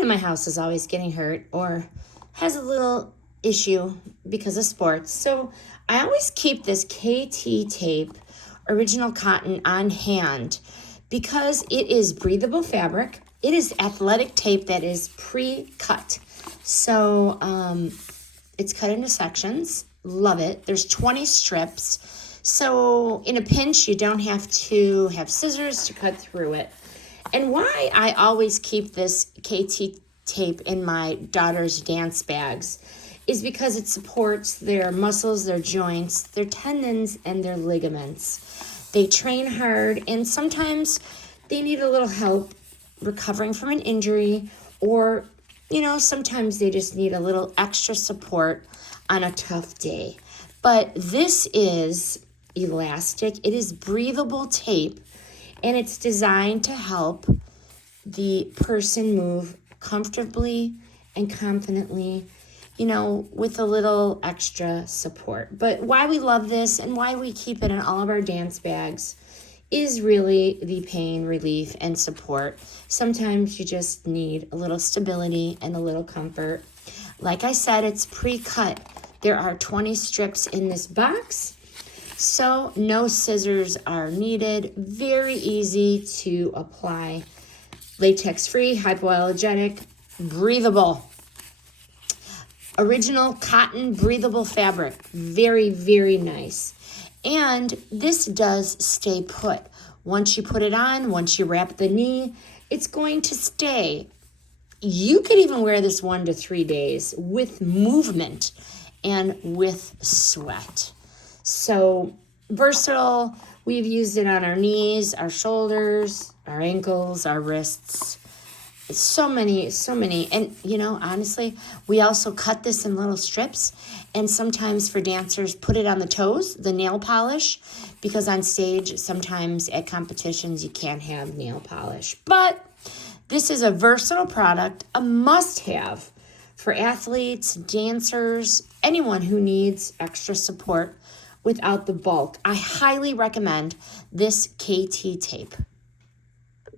someone in my house is always getting hurt or has a little issue because of sports. So I always keep this KT tape, original cotton, on hand because it is breathable fabric. It is athletic tape that is pre-cut. So it's cut into sections. Love it. There's 20 strips. So in a pinch, you don't have to have scissors to cut through it. And why I always keep this KT tape in my daughter's dance bags is because it supports their muscles, their joints, their tendons, and their ligaments. They train hard, and sometimes they need a little help recovering from an injury, or, sometimes they just need a little extra support on a tough day. But this is elastic. It is breathable tape, and it's designed to help the person move comfortably and confidently, with a little extra support. But why we love this and why we keep it in all of our dance bags is really the pain relief and support. Sometimes you just need a little stability and a little comfort. Like I said, it's pre-cut. There are 20 strips in this box, so no scissors are needed. Very easy to apply. Latex-free, hypoallergenic, breathable. Original cotton breathable fabric. Very, very nice. And this does stay put. Once you put it on, once you wrap the knee, it's going to stay. You could even wear this 1 to 3 days with movement and with sweat. So versatile. We've used it on our knees, our shoulders, our ankles, our wrists. So many. And, honestly, we also cut this in little strips. And sometimes for dancers, put it on the toes, the nail polish, because on stage, sometimes at competitions, you can't have nail polish. But this is a versatile product, a must-have for athletes, dancers, anyone who needs extra support without the bulk. I highly recommend this KT tape.